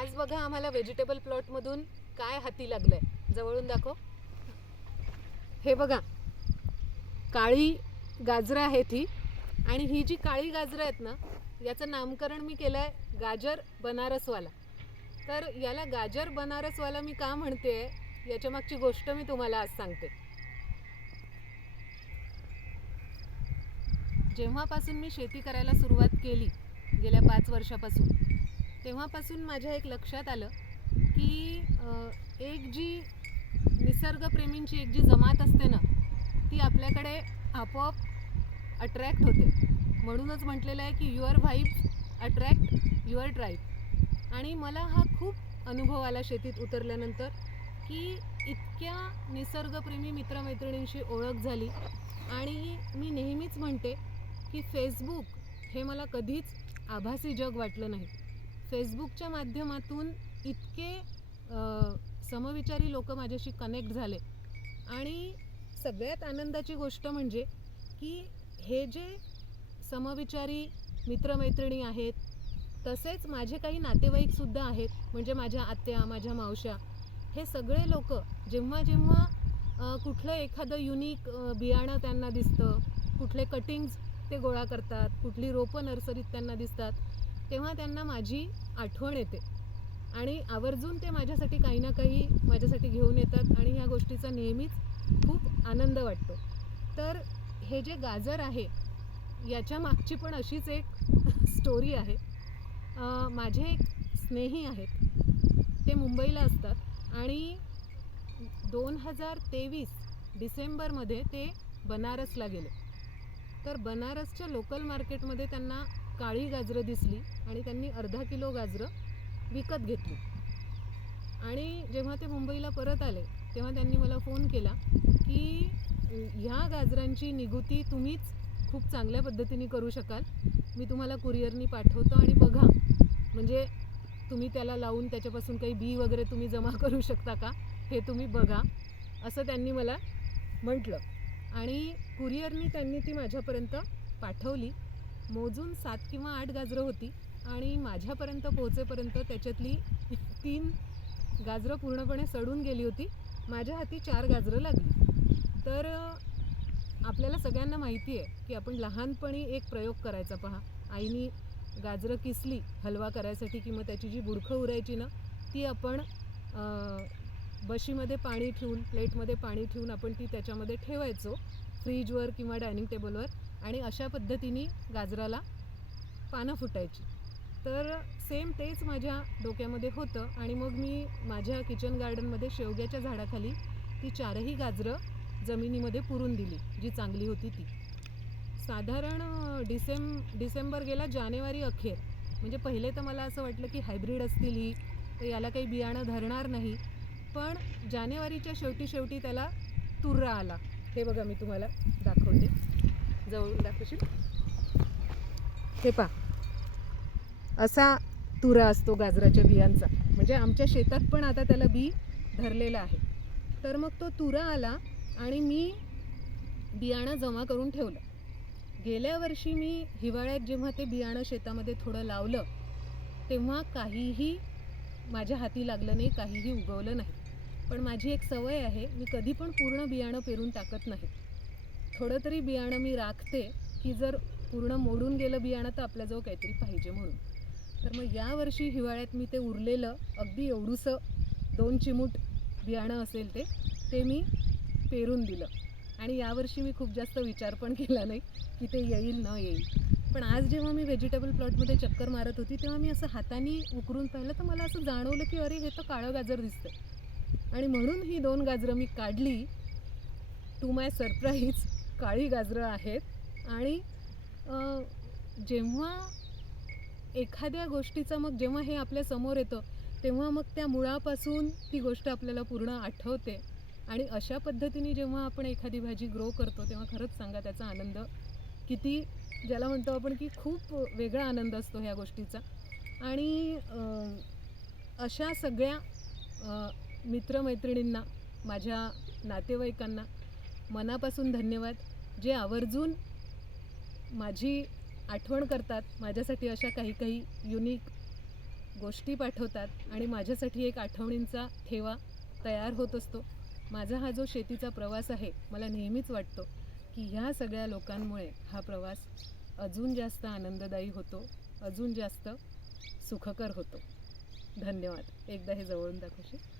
आज बघा आम्हाला व्हेजिटेबल प्लॉटमधून काय हाती लागलंय, जवळून दाखव. हे बघा, काळी गाजरं आहेत ही. आणि ही जी काळी गाजरं आहेत ना, याचं नामकरण मी केलं आहे गाजर बनारसवाला. तर याला गाजर बनारसवाला मी का म्हणते याच्या मागची गोष्ट मी तुम्हाला आज सांगते. जेव्हापासून मी शेती करायला सुरुवात केली गेल्या 5 वर्षापासून, तेव्हापासून माझ्या एक लक्षात आलं की एक जी निसर्गप्रेमींची एक जी जमात असते ना, ती आपल्याकडे आपोआप अट्रॅक्ट होते. म्हणूनच म्हटलेलं आहे की your vibes attract your tribe. आणि मला हा खूप अनुभव आला शेतीत उतरल्यानंतर की इतक्या निसर्गप्रेमी मित्रमैत्रिणींशी ओळख झाली. आणि मी नेहमीच म्हणते की फेसबुक हे मला कधीच आभासी जग वाटलं नाही. फेसबुकच्या माध्यमातून इतके समविचारी लोक माझ्याशी कनेक्ट झाले. आणि सगळ्यात आनंदाची गोष्ट म्हणजे की हे जे समविचारी मित्रमैत्रिणी आहेत, तसेच माझे काही नातेवाईकसुद्धा आहेत, म्हणजे माझ्या आत्या, माझ्या मावश्या, हे सगळे लोक जेव्हा जेव्हा कुठलं एखादं युनिक बियाणं त्यांना दिसतं, कुठले कटिंग्स ते गोळा करतात, कुठली रोपं नर्सरीत त्यांना दिसतात, तेव्हा त्यांना माझी आठवण येते. आणि आवर्जून ते माझ्यासाठी काही ना काही माझ्यासाठी घेऊन येतात आणि ह्या गोष्टीचा नेहमीच खूप आनंद वाटतो. तर हे जे गाजर आहे याच्या मागची पण अशीच एक स्टोरी आहे. माझे एक स्नेही आहेत, ते मुंबईला असतात आणि 2023 डिसेंबरमध्ये ते बनारसला गेले. तर बनारसच्या लोकल मार्केटमध्ये त्यांना काळी गाजरं दिसली आणि त्यांनी अर्धा किलो गाजरं विकत घेतली. आणि जेव्हा ते मुंबईला परत आले तेव्हा त्यांनी मला फोन केला की ह्या गाजरांची निगुती तुम्हीच खूप चांगल्या पद्धतीने करू शकाल, मी तुम्हाला कुरिअरनी पाठवतो आणि बघा, म्हणजे तुम्ही त्याला लावून त्याच्यापासून काही बी वगैरे तुम्ही जमा करू शकता का, हे तुम्ही बघा, असं त्यांनी मला म्हटलं. आणि कुरिअरनी त्यांनी ती माझ्यापर्यंत पाठवली. मोजून 7 किंवा 8 गाजरं होती आणि माझ्यापर्यंत पोहोचेपर्यंत त्याच्यातली 3 गाजरं पूर्णपणे सडून गेली होती. माझ्या हाती 4 गाजरं लागली. तर आपल्याला सगळ्यांना माहिती आहे की आपण लहानपणी एक प्रयोग करायचा. पहा, आईनी गाजरं किसली हलवा करायसाठी की मग त्याची जी बुडखं उरायची ना, ती आपण बशीमध्ये पाणी ठेवून, प्लेटमध्ये पाणी ठेवून आपण ती त्याच्यामध्ये ठेवायचो फ्रीजवर किंवा डायनिंग टेबलवर, आणि अशा पद्धतीने गाजराला पानं फुटायची. तर सेम तेच माझ्या डोक्यामध्ये होतं. आणि मग मी माझ्या किचन गार्डनमध्ये शेवग्याच्या झाडाखाली ती 4ही गाजरं जमिनीमध्ये पुरून दिली, जी चांगली होती ती. साधारण डिसेंबर गेला, जानेवारी अखेर, म्हणजे पहिले तर मला असं वाटलं की हायब्रिड असतील ही, तर याला काही बियाणं धरणार नाही. पण जानेवारीच्या शेवटी त्याला तुर्रा आला. हे बघा, मी तुम्हाला दाखवते, जवळून दाखवशील? हे पहा, असा तुरा असतो गाजराच्या बियांचा, म्हणजे आमच्या शेतात पण आता त्याला बी धरलेलं आहे. तर मग तो तुरा आला आणि मी बियाणं जमा करून ठेवलं. गेल्या वर्षी मी हिवाळ्यात जेव्हा ते बियाणं शेतामध्ये थोडं लावलं तेव्हा काहीही माझ्या हाती लागलं नाही, काहीही उगवलं नाही. पण माझी एक सवय आहे, मी कधी पण पूर्ण बियाणं पेरून टाकत नाही. थोडं तरी बियाणं मी राखते की जर पूर्ण मोडून गेलं बियाणं तर आपल्याजवळ काहीतरी पाहिजे म्हणून. तर मग यावर्षी हिवाळ्यात मी ते उरलेलं अगदी एवढूसं 2 चिमूट बियाणं असेल ते मी पेरून दिलं. आणि यावर्षी मी खूप जास्त विचार पण केला नाही की ते येईल न येईल. पण आज जेव्हा मी व्हेजिटेबल प्लॉटमध्ये चक्कर मारत होती तेव्हा मी असं हाताने उकरून पाहिलं तर मला असं जाणवलं की अरे, हे तर काळं गाजर दिसतंय. आणि म्हणून ही 2 गाजरं मी काढली. टू माय सरप्राईज काळी गाजरं आहेत. आणि जेव्हा एखाद्या गोष्टीचं मग जेव्हा हे आपल्या समोर येतं तेव्हा मग त्या मुळापासून ती गोष्ट आपल्याला पूर्ण आठवते. आणि अशा पद्धतीने जेव्हा आपण एखादी भाजी ग्रो करतो तेव्हा खरंच सांगा, त्याचा आनंद किती, ज्याला म्हणतो आपण की खूप वेगळा आनंद असतो ह्या गोष्टीचा. आणि अशा सगळ्या मित्रमैत्रिणींना, माझ्या नातेवाईकांना मनापासून धन्यवाद, जे आवर्जून माझी आठवण करतात, माझ्यासाठी अशा काही युनिक गोष्टी पाठवतात आणि माझ्यासाठी एक आठवणींचा ठेवा तयार होत असतो. माझा हा जो शेतीचा प्रवास आहे, मला नेहमीच वाटतो की ह्या सगळ्या लोकांमुळे हा प्रवास अजून जास्त आनंददायी होतो, अजून जास्त सुखकर होतो. धन्यवाद. एकदा हे जवळून दाखवशील?